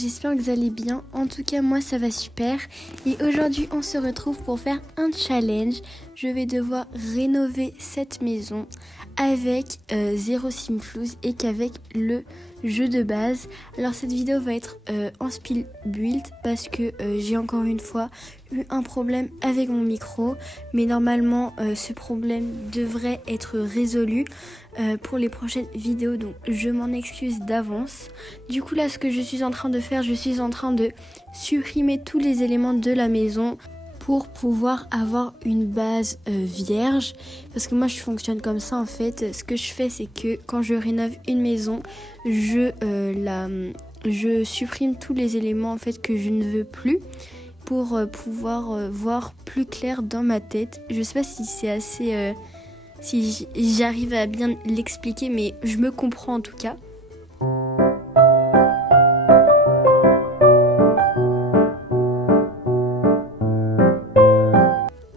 j'espère que vous allez bien. En tout cas, moi ça va super. Et aujourd'hui, on se retrouve pour faire un challenge. Je vais devoir rénover cette maison avec zéro simflouz et qu'avec le jeu de base. Alors cette vidéo va être en speed build parce que j'ai encore une fois eu un problème avec mon micro. Mais normalement, ce problème devrait être résolu pour les prochaines vidéos. Donc je m'en excuse d'avance. Du coup là, ce que je suis en train de faire, je suis en train de supprimer tous les éléments de la maison pour pouvoir avoir une base vierge, parce que moi je fonctionne comme ça en fait. Ce que je fais, c'est que quand je rénove une maison, je supprime tous les éléments en fait que je ne veux plus pour pouvoir voir plus clair dans ma tête. Je sais pas si c'est assez si j'arrive à bien l'expliquer, mais je me comprends en tout cas.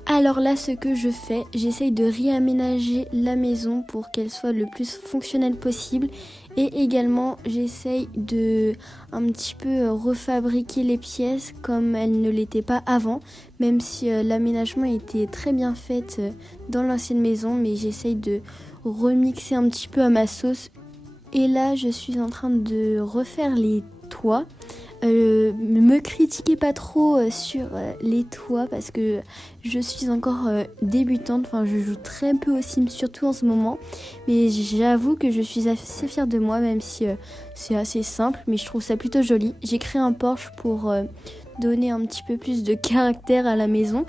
Alors là, ce que je fais, j'essaye de réaménager la maison pour qu'elle soit le plus fonctionnelle possible. Et également, j'essaye de un petit peu refabriquer les pièces comme elles ne l'étaient pas avant. Même si l'aménagement était très bien fait dans l'ancienne maison. Mais j'essaye de remixer un petit peu à ma sauce. Et là, je suis en train de refaire les toits. Me critiquez pas trop sur les toits parce que je suis encore débutante, enfin je joue très peu aux Sims, surtout en ce moment, mais j'avoue que je suis assez fière de moi, même si c'est assez simple, mais je trouve ça plutôt joli. J'ai créé un porche pour donner un petit peu plus de caractère à la maison.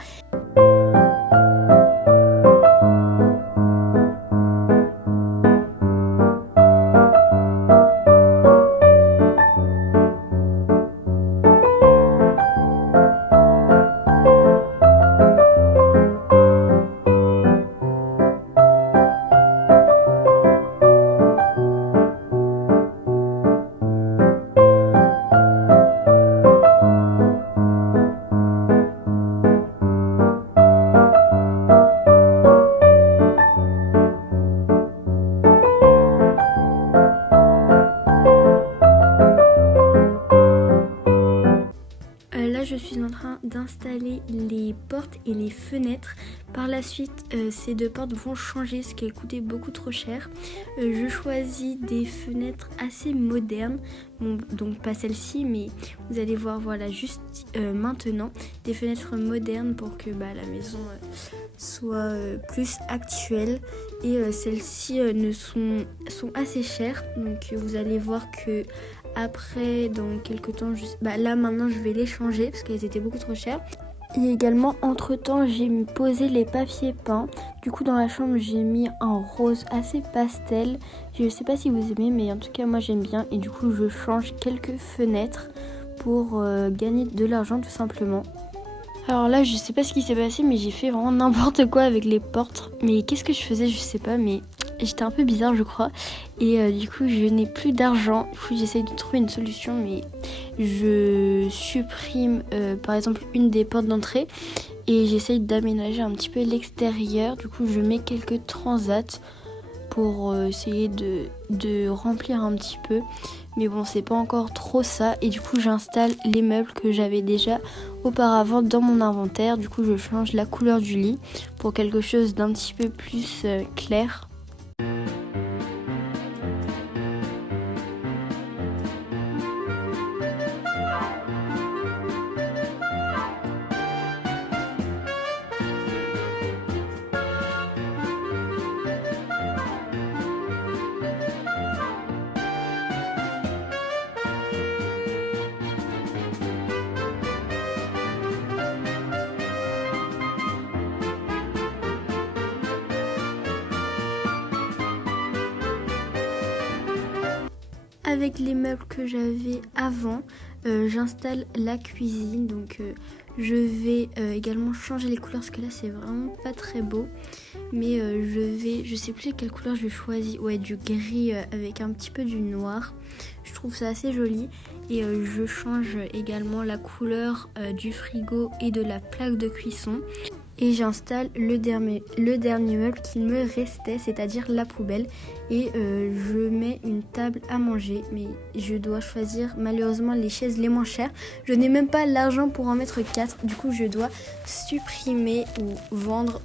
Là, je suis en train d'installer les portes et les fenêtres. Par la suite, ces deux portes vont changer, ce qui a coûté beaucoup trop cher. Je choisis des fenêtres assez modernes. Bon, donc pas celle-ci, mais vous allez voir, voilà, juste maintenant, des fenêtres modernes pour que la maison soit plus actuelle. Et celles-ci sont assez chères. Donc vous allez voir que après, dans quelques temps, là maintenant je vais les changer parce qu'elles étaient beaucoup trop chères. Et également, entre temps, j'ai posé les papiers peints. Du coup, dans la chambre, j'ai mis un rose assez pastel. Je sais pas si vous aimez, mais en tout cas, moi j'aime bien. Et du coup, je change quelques fenêtres pour gagner de l'argent tout simplement. Alors là, je sais pas ce qui s'est passé, mais j'ai fait vraiment n'importe quoi avec les portes. Mais qu'est-ce que je faisais, je sais pas, mais j'étais un peu bizarre, je crois. Et du coup, je n'ai plus d'argent. Du coup, j'essaye de trouver une solution, mais je supprime par exemple une des portes d'entrée et j'essaye d'aménager un petit peu l'extérieur. Du coup, je mets quelques transats pour essayer de remplir un petit peu. Mais bon, c'est pas encore trop ça. Et du coup, j'installe les meubles que j'avais déjà auparavant dans mon inventaire. Du coup, je change la couleur du lit pour quelque chose d'un petit peu plus clair. Avec les meubles que j'avais avant, j'installe la cuisine. Donc je vais également changer les couleurs parce que là c'est vraiment pas très beau. Mais je sais plus quelle couleur je choisis. Ouais, du gris avec un petit peu du noir. Je trouve ça assez joli. Et je change également la couleur du frigo et de la plaque de cuisson. et j'installe le dernier meuble qu'il me restait, c'est-à-dire la poubelle, et je mets une table à manger, mais je dois choisir malheureusement les chaises les moins chères. Je n'ai même pas l'argent pour en mettre 4, du coup je dois supprimer ou vendre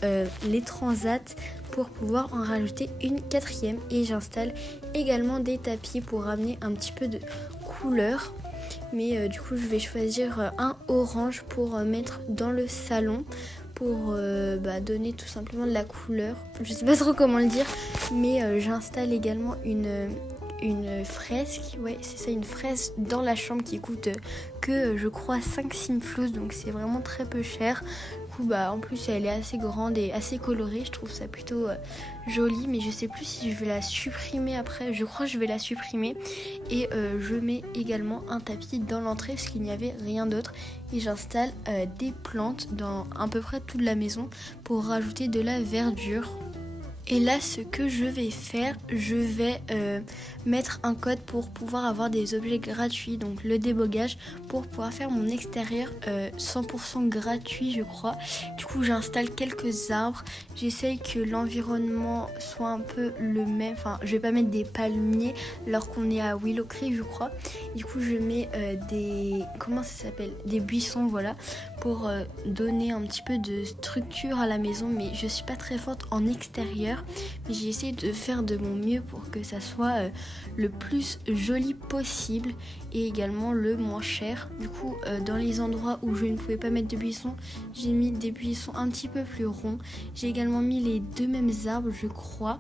les transats pour pouvoir en rajouter une 4e, et j'installe également des tapis pour ramener un petit peu de couleur. Mais du coup je vais choisir un orange pour mettre dans le salon pour donner tout simplement de la couleur. Je sais pas trop comment le dire, mais j'installe également une fresque, ouais c'est ça, une fresque dans la chambre qui coûte que je crois 5 simflouz, donc c'est vraiment très peu cher. Du coup en plus elle est assez grande et assez colorée, je trouve ça plutôt joli, mais je sais plus si je vais la supprimer après. Je crois que je vais la supprimer, et je mets également un tapis dans l'entrée parce qu'il n'y avait rien d'autre, et j'installe des plantes dans à peu près toute la maison pour rajouter de la verdure. Et là, ce que je vais faire, je vais mettre un code pour pouvoir avoir des objets gratuits, donc le débogage, pour pouvoir faire mon extérieur 100% gratuit, je crois. Du coup, j'installe quelques arbres, j'essaye que l'environnement soit un peu le même. Enfin, je vais pas mettre des palmiers alors qu'on est à Willow Creek, je crois. Du coup, je mets des buissons, voilà, pour donner un petit peu de structure à la maison, mais je suis pas très forte en extérieur. Mais j'ai essayé de faire de mon mieux pour que ça soit le plus joli possible et également le moins cher. Du coup, dans les endroits où je ne pouvais pas mettre de buissons, j'ai mis des buissons un petit peu plus ronds. J'ai également mis les 2 mêmes arbres, je crois.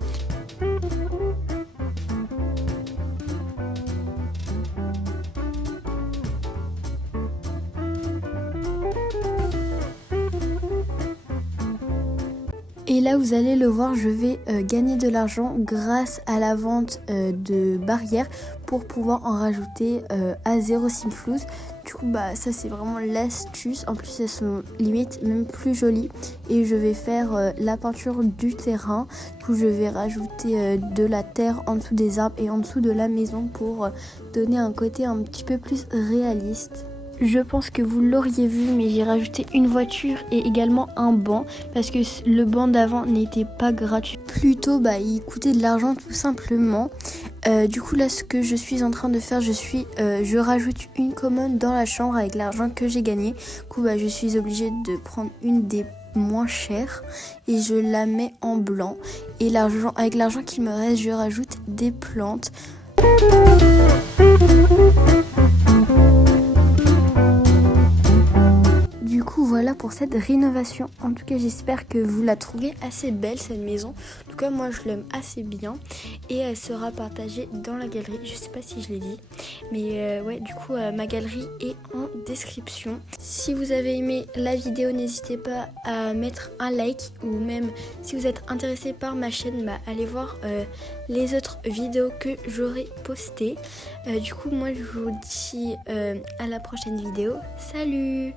Et là, vous allez le voir, je vais gagner de l'argent grâce à la vente de barrières pour pouvoir en rajouter à 0 simflouz. Du coup, ça c'est vraiment l'astuce. En plus, elles sont limite même plus jolies. Et je vais faire la peinture du terrain. Du coup, je vais rajouter de la terre en dessous des arbres et en dessous de la maison pour donner un côté un petit peu plus réaliste. Je pense que vous l'auriez vu, mais j'ai rajouté une voiture et également un banc parce que le banc d'avant n'était pas gratuit. Plutôt, il coûtait de l'argent tout simplement. Du coup, là, ce que je suis en train de faire, je rajoute une commode dans la chambre avec l'argent que j'ai gagné. Du coup, je suis obligée de prendre une des moins chères et je la mets en blanc. Et avec l'argent qu'il me reste, je rajoute des plantes. Voilà pour cette rénovation. En tout cas, j'espère que vous la trouvez assez belle, cette maison. En tout cas, moi, je l'aime assez bien. Et elle sera partagée dans la galerie. Je sais pas si je l'ai dit. Mais du coup, ma galerie est en description. Si vous avez aimé la vidéo, n'hésitez pas à mettre un like. Ou même, si vous êtes intéressé par ma chaîne, allez voir les autres vidéos que j'aurai postées. Du coup, moi, je vous dis à la prochaine vidéo. Salut!